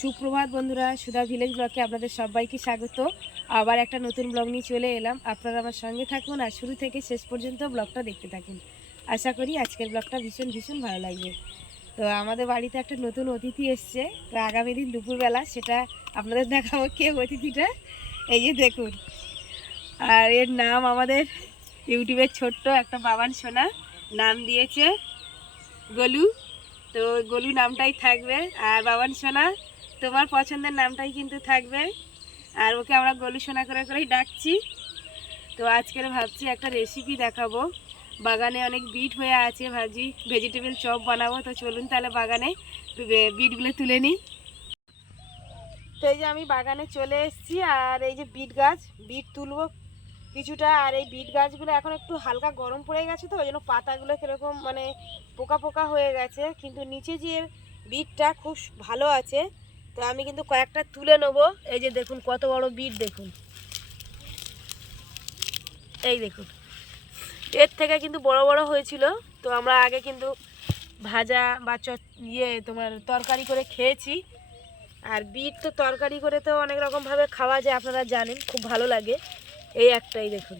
সুপ্রভাত বন্ধুরা, সুধা ভিলেজ ব্লগে আপনাদের সবাইকে স্বাগত। আবার একটা নতুন ব্লগ নিয়ে চলে এলাম। আপনারা আমার সঙ্গে থাকুন আর শুরু থেকে শেষ পর্যন্ত ব্লগটা দেখতে থাকুন। আশা করি আজকের ব্লগটা ভীষণ ভীষণ ভালো লাগবে। তো আমাদের বাড়িতে একটা নতুন অতিথি এসছে। তো আগামী দিন দুপুরবেলা সেটা আপনাদের দেখাবো কে অতিথিটা। এই যে দেখুন। আর এর নাম আমাদের ইউটিউবের ছোট্ট একটা বাবান সোনা। নাম দিয়েছে গলু। তো গলু নামটাই থাকবে। আর বাবান সোনা তোমার পছন্দের নামটাই কিন্তু থাকবে। আর ওকে আমরা গলু সোনা করে করেই ডাকছি। তো আজকের ভাবছি একটা রেসিপি দেখাবো। বাগানে অনেক বিট হয়ে আছে, ভাবছি ভেজিটেবল চপ বানাবো। তো চলুন তাহলে বাগানে বিটগুলো তুলে নিই। তো এই যে আমি বাগানে চলে এসেছি, আর এই যে বিট গাছ, বিট তুলবো কিছুটা। আর এই বিট গাছগুলো এখন একটু হালকা গরম পড়ে গেছে তো, ওই জন্য পাতাগুলো কীরকম মানে পোকা পোকা হয়ে গেছে। কিন্তু নিচে যে বিটটা খুব ভালো আছে তো আমি কিন্তু কয়েকটা তুলে নেব। এই যে দেখুন, কত বড় বিট দেখুন। এই দেখুন। এর থেকে কিন্তু বড় বড় হয়েছিল। তো আমরা আগে কিন্তু ভাজা বা ইয়ে তোমার তরকারি করে খেয়েছি। আর বিট তো তরকারি করে তো অনেক রকমভাবে খাওয়া যায়, আপনারা জানেন, খুব ভালো লাগে। এই একটাই দেখুন।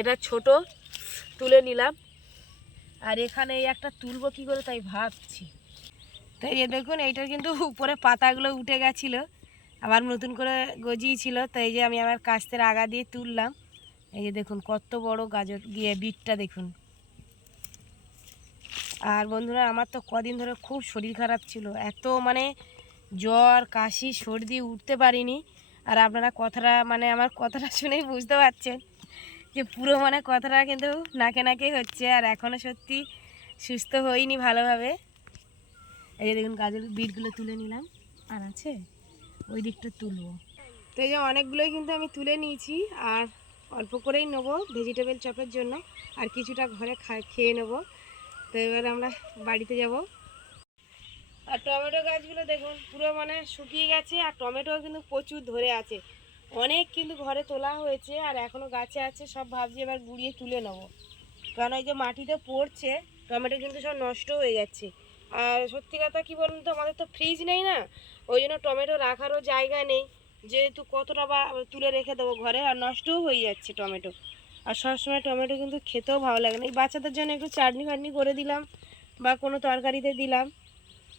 এটা ছোট, তুলে নিলাম। আর এখানে এই একটা তুলবো কি করে তাই ভাবছি। তাই এই যে দেখুন, এইটার কিন্তু উপরে পাতাগুলো উঠে গেছিল। আবার নতুন করে গজিয়েছিল তো এই যে আমি আমার কাস্তের আগা দিয়ে তুললাম। এই যে দেখুন, কত বড় গাজর গিয়ে বিটটা দেখুন। আর বন্ধুরা, আমার তো কদিন ধরে খুব শরীর খারাপ ছিল। এত মানে জ্বর, কাশি, সর্দি উঠতে পারিনি। আর আপনারা কথাটা মানে আমার কথাটা শুনেই বুঝতে পারছেন যে পুরো মানে কথাটা কিন্তু নাকে নাকে হচ্ছে। আর এখনও সত্যি সুস্থ হইনি ভালোভাবে। এই যে দেখুন গাজর বিটগুলো তুলে নিলাম। আর আছে ওই দিকটা তুলবো। তো এই যে অনেকগুলোই কিন্তু আমি তুলে নিয়েছি আর অল্প করেই নেব ভেজিটেবল চপের জন্য। আর কিছুটা ঘরে খেয়ে নেব। তো এবার আমরা বাড়িতে যাব। আর টমেটো গাছগুলো দেখুন, পুরো মানে শুকিয়ে গেছে আর টমেটো কিন্তু প্রচুর ধরে আছে। অনেক কিন্তু ঘরে তোলা হয়েছে আর এখনও গাছে আছে, সব ভাবছি এবার গুড়িয়ে তুলে নেব। কারণ ওই যে মাটিতে পড়ছে, টমেটো কিন্তু সব নষ্ট হয়ে যাচ্ছে। আর সত্যি কথা কী বলুন তো, আমাদের তো ফ্রিজ নেই না। ওই জন্য টমেটো রাখারও জায়গা নেই। যেহেতু কতটা বা তুলে রেখে দেবো ঘরে, আর নষ্টও হয়ে যাচ্ছে টমেটো। আর সবসময় টমেটো কিন্তু খেতেও ভালো লাগে না। এই বাচ্চাদের জন্য একটু চাটনি ফাটনি করে দিলাম, বা কোনো তরকারিতে দিলাম।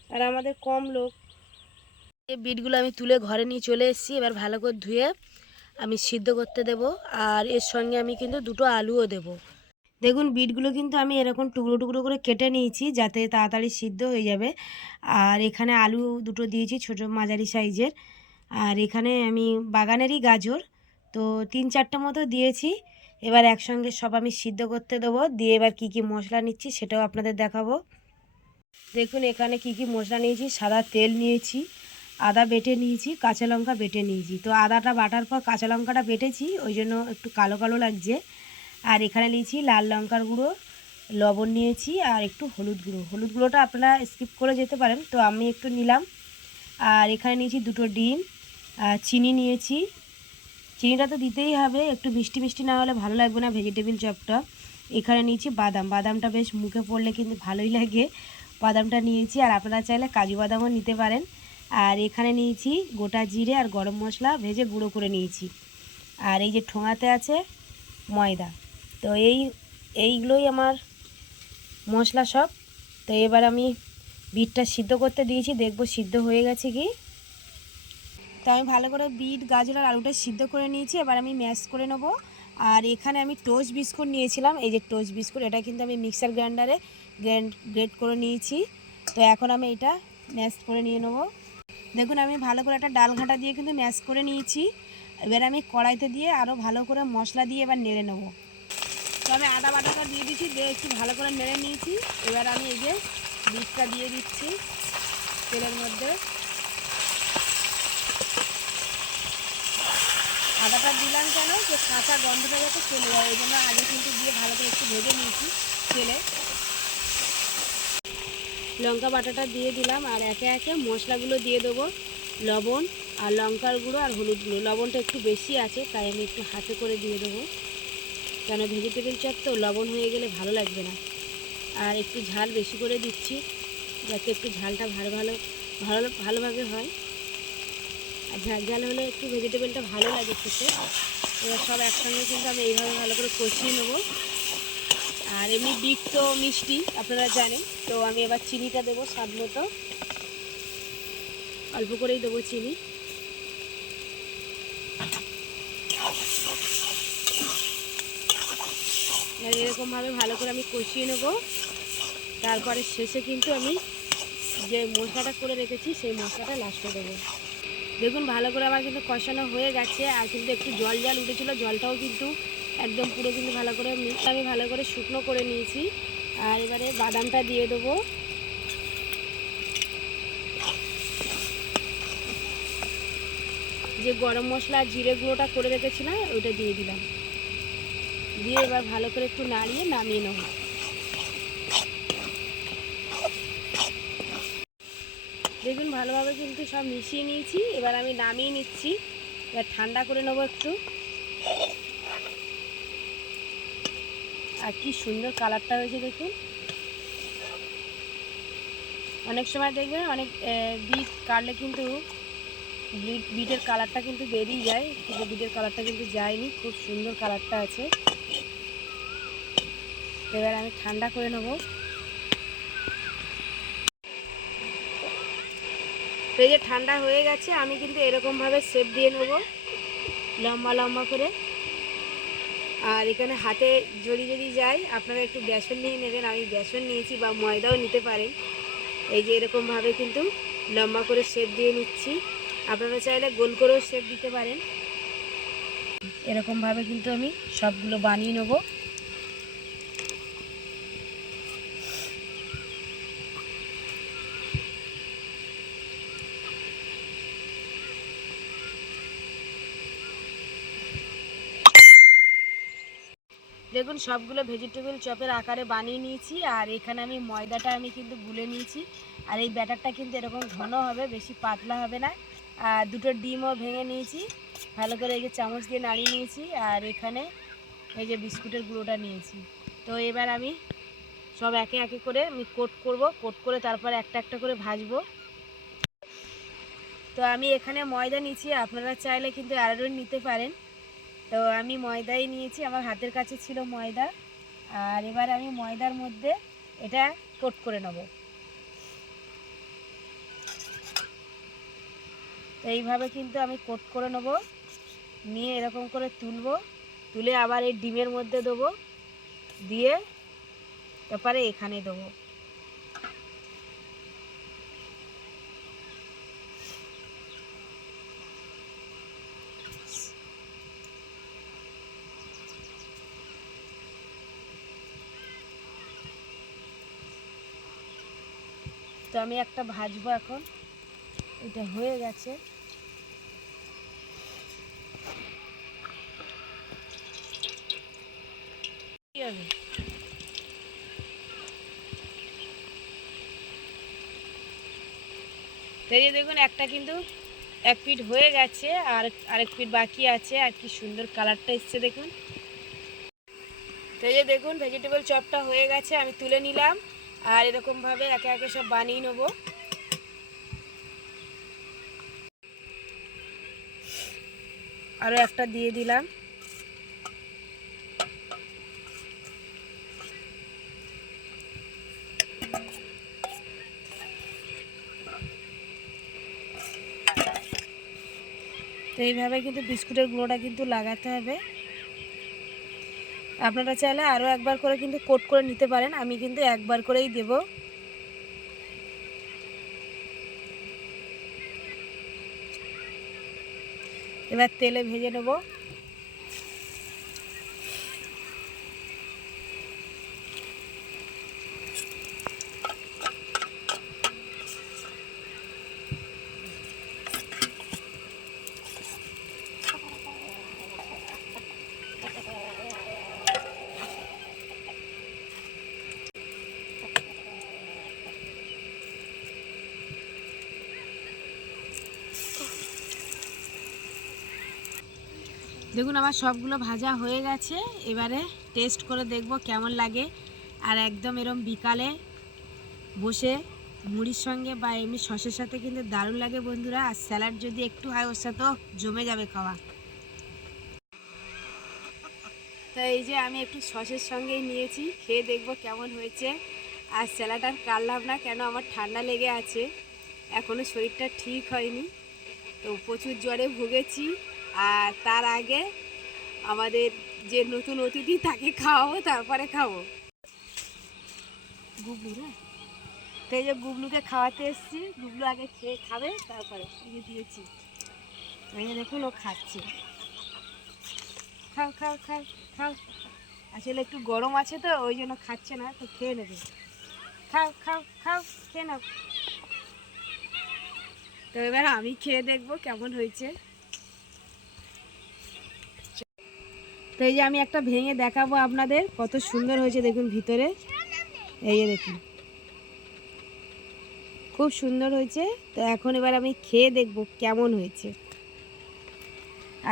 আর আমাদের কম লোক। এই বিটগুলো আমি তুলে ঘরে নিয়ে চলে এসেছি। এবার ভালো করে ধুয়ে আমি সিদ্ধ করতে দেব। আর এর সঙ্গে আমি কিন্তু দুটো আলুও দেব। দেখুন বিটগুলো কিন্তু আমি এরকম টুকরো টুকরো করে কেটে নিয়েছি যাতে তাড়াতাড়ি সিদ্ধ হয়ে যাবে। আর এখানে আলু দুটো দিয়েছি ছোটো মাঝারি সাইজের। আর এখানে আমি বাগানেরই গাজর, তো তিন চারটে মতো দিয়েছি। এবার একসঙ্গে সব আমি সিদ্ধ করতে দেবো। দিয়ে এবার কি কি মশলা নিচ্ছি সেটাও আপনাদের দেখাবো। দেখুন, এখানে কি কি মশলা নিয়েছি, সাদা তেল নিয়েছি, আদা বেটে নিয়েছি, কাঁচা লঙ্কা বেটে নিয়েছি। তো আদাটা বাটার পর কাঁচা লঙ্কাটা বেটেছি, ওই জন্য একটু কালো কালো লাগছে। আর এখানে নিয়েছি লাল লঙ্কার গুঁড়ো, লবণ নিয়েছি আর একটু হলুদ গুঁড়ো। হলুদ গুঁড়োটা আপনারা স্কিপ করে যেতে পারেন। তো আমি একটু নিলাম। আর এখানে নিয়েছি দুটো ডিম, আর চিনি নিয়েছি। চিনিটা তো দিতেই হবে, একটু মিষ্টি মিষ্টি না হলে ভালো লাগবে না ভেজিটেবিল চপটা। এখানে নিয়েছি বাদাম। বাদামটা বেশ মুখে পড়লে কিন্তু ভালোই লাগে। বাদামটা নিয়েছি আর আপনারা চাইলে কাজু বাদামও নিতে পারেন। আর এখানে নিয়েছি গোটা জিরে আর গরম মশলা ভেজে গুঁড়ো করে নিয়েছি। আর এই যে ঠোঙাতে আছে ময়দা। তো এই, এইগুলোই আমার মশলা সব। তো এবার আমি বিটটা সিদ্ধ করতে দিয়েছি, দেখব সিদ্ধ হয়ে গেছে কি। তো আমি ভালো করে বিট, গাজর আর আলুটা সিদ্ধ করে নিয়েছি, এবার আমি ম্যাশ করে নেব। আর এখানে আমি টোস্ট বিস্কুট নিয়েছিলাম, এই যে টোস্ট বিস্কুট, এটা কিন্তু আমি মিক্সার গ্রাইন্ডারে গ্র্যান্ড গ্রেড করে নিয়েছি। তো এখন আমি এটা ম্যাশ করে নিয়ে নেব। দেখুন, আমি ভালো করে একটা ডাল ঘাঁটা দিয়ে কিন্তু ম্যাশ করে নিয়েছি। এবার আমি কড়াইতে দিয়ে আরও ভালো করে মশলা দিয়ে এবার নেড়ে নেব। তো আমি আদা বাটাটা দিয়ে দিচ্ছি দিয়ে একটু ভালো করে নেড়ে নিয়েছি। এবার আমি এই যে বিটটা দিয়ে দিচ্ছি তেলের মধ্যে। আদাটা দিলাম কেন? যে কাঁচা গন্ধটা যাতে চলে যায় ওই জন্য আগে কিন্তু দিয়ে ভালো করে একটু ভেজে নিয়েছি তেলে। লঙ্কা বাটাটা দিয়ে দিলাম, আর একে একে মশলাগুলো দিয়ে দেবো, লবণ আর লঙ্কার গুঁড়ো আর হলুদ গুঁড়ো। লবণটা একটু বেশি আছে, তাই আমি একটু হাতে করে দিয়ে দেবো। কেন ভেজিটেবিল চপ তো লবণ হয়ে গেলে ভালো লাগবে না। আর একটু ঝাল বেশি করে দিচ্ছি, যাতে একটু ঝালটা ভালো ভালো ভালো ভালোভাবে হয়। আর ঝাল ঝাল হলে একটু ভেজিটেবলটা ভালো লাগে খেতে। এবার সব একসঙ্গে কিন্তু আমি এইভাবে ভালো করে কষিয়ে নেব। আর এমনি বিট তো মিষ্টি, আপনারা জানেন। তো আমি এবার চিনিটা দেবো স্বাদ মতো। অল্প করেই দেবো চিনি। এরকমভাবে ভালো করে আমি কষিয়ে নেব। তারপরে শেষে কিন্তু আমি যে মশলাটা করে রেখেছি, সেই মশলাটা লাস্টে দেবো। দেখুন, ভালো করে আমার কিন্তু কষানো হয়ে গেছে, আর কিন্তু একটু জল জল উঠেছিলো, জলটাও কিন্তু একদম পুরো কিন্তু ভালো করে আমি ভালো করে শুকনো করে নিয়েছি। আর এবারে বাদামটা দিয়ে দেবো। যে গরম মশলা জিরে গুঁড়োটা করে রেখেছিলাম, ওইটা দিয়ে দিলাম। দিয়ে এবার ভালো করে একটু নাড়িয়ে নামিয়ে নেব। দেখুন, ভালোভাবে কিন্তু সব মিশিয়ে নিয়েছি। এবার আমি নামিয়ে নিচ্ছি। এবার ঠান্ডা করে নেব একটু। আর কি সুন্দর কালারটা হয়েছে, দেখুন। অনেক সময় দেখবেন, অনেক বিট কাটলে কিন্তু বিট, বিটের কালারটা কিন্তু বেরিয়ে যায়। কিন্তু বিটের কালারটা কিন্তু যায়নি। খুব সুন্দর কালারটা আছে। এবার আমি ঠান্ডা করে নেব। এই যে ঠান্ডা হয়ে গেছে, আমি কিন্তু এরকমভাবে শেপ দিয়ে নেব, লম্বা লম্বা করে। আর এখানে হাতে যদি যদি যাই, আপনারা একটু বেসন নিয়ে নেবেন, আমি বেসন নিয়েছি বা ময়দাও নিতে পারেন। এই যে এরকমভাবে কিন্তু লম্বা করে শেপ দিয়ে নিচ্ছি। আপনারা চাইলে গোল করেও শেপ দিতে পারেন। এরকমভাবে কিন্তু আমি সবগুলো বানিয়ে নেব। দেখুন, সবগুলো ভেজিটেবল চপের আকারে বানিয়ে নিয়েছি, আর এখানে আমি ময়দাটা আমি কিন্তু গুলে নিয়েছি। আর এই ব্যাটারটা কিন্তু এরকম ঘন হবে, বেশি পাতলা হবে না। আর দুটো ডিমও ভেঙে নিয়েছি, ভালো করে এই যে চামচ দিয়ে নাড়িয়ে নিয়েছি, আর এখানে এই যে বিস্কুটের গুঁড়োটা নিয়েছি। তো এবার আমি সব একে একে করে আমি কোট করব, কোট করে তারপর একটা একটা করে ভাজবো। তো আমি এখানে ময়দা নিয়েছি, আপনারা চাইলে কিন্তু আরও নিতে পারেন। তো আমি ময়দাই নিয়েছি, আমার হাতের কাছে ছিল ময়দা। আর এবার আমি ময়দার মধ্যে এটা কোট করে নেব। তো এইভাবে কিন্তু আমি কোট করে নেব, নিয়ে এরকম করে তুলবো, তুলে আবার এই ডিমের মধ্যে দেবো, দিয়ে তারপরে এখানে দেবো। তো আমি একটা ভাজবো এখন। এটা হয়ে গেছে। দেখুন, একটা কিন্তু এক পিঠ হয়ে গেছে, আর আরেক পিঠ বাকি আছে, আর কি সুন্দর কালারটা এসছে দেখুন। তো এই যে দেখুন ভেজিটেবল চপটা হয়ে গেছে, আমি তুলে নিলাম। আর এরকমভাবে একে একে সব বানিয়ে নেব। আরও একটা দিয়ে দিলাম। তো এইভাবে কিন্তু বিস্কুটের গুঁড়োটা কিন্তু লাগাতে হবে। আপনারা চাইলে আরও একবার করে কিন্তু কোট করে নিতে পারেন, আমি কিন্তু একবার করেই দেব। এবার তেলে ভেজে নেব। দেখুন আমার সবগুলো ভাজা হয়ে গেছে। এবারে টেস্ট করে দেখব কেমন লাগে। আর একদম এরম বিকালে বসে মুড়ির সঙ্গে বা এমনি সসের সাথে কিন্তু দারুণ লাগে বন্ধুরা। আর স্যালাড যদি একটু হয় ওর সাথেও জমে যাবে খাওয়া। তো এই যে আমি একটু সসের সঙ্গেই নিয়েছি, খেয়ে দেখব কেমন হয়েছে। আর স্যালাড আর কাটলাম না, কেন আমার ঠান্ডা লেগে আছে। এখনও শরীরটা ঠিক হয়নি। তো প্রচুর জ্বরে ভুগেছি। আর তার আগে আমাদের যে নতুন অতিথি তাকে খাওয়াবো তারপরে খাব। গুবলু না তো এই যে গুবলুকে খাওয়াতে এসেছি গুবলু আগে খেয়ে খাবে তারপরে এই দিয়েছি। এই দেখুন ও খাচ্ছে। খাও খাও খাও খাও। আসলে একটু গরম আছে তো ওই জন্য খাচ্ছে না তো খেয়ে নেবে। খাও খাও খাও খেয়ে নাও। তো এবার আমি খেয়ে দেখব কেমন হয়েছে। তো এই যে আমি একটা ভেঙে দেখাবো আপনাদের কত সুন্দর হয়েছে দেখুন ভিতরে। এই যে দেখুন। খুব সুন্দর হয়েছে। তো এখন এবার আমি খেয়ে দেখব কেমন হয়েছে।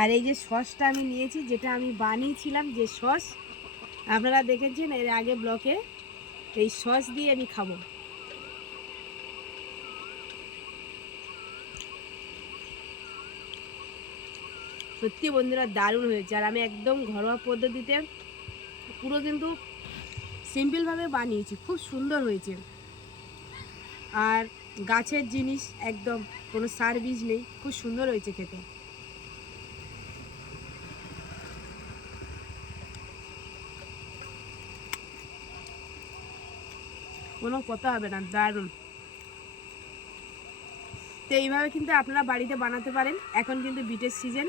আর এই যে সসটা আমি নিয়েছি, যেটা আমি বানিয়েছিলাম যে সস, আপনারা দেখেছেন এর আগে ব্লকে, এই সস দিয়ে আমি খাব। সত্যি বন্ধুরা দারুণ হয়েছে। আর আমি একদম ঘরোয়া পদ্ধতিতে পুরো কিন্তু সিম্পলভাবে বানিয়েছি, খুব সুন্দর হয়েছে। আর গাছের জিনিস একদম কোনো সার বীজ নেই, খুব সুন্দর হয়েছে খেতে। কোনো কথা হবে না, দারুণ। তো এইভাবে কিন্তু আপনারা বাড়িতে বানাতে পারেন। এখন কিন্তু বিটের সিজন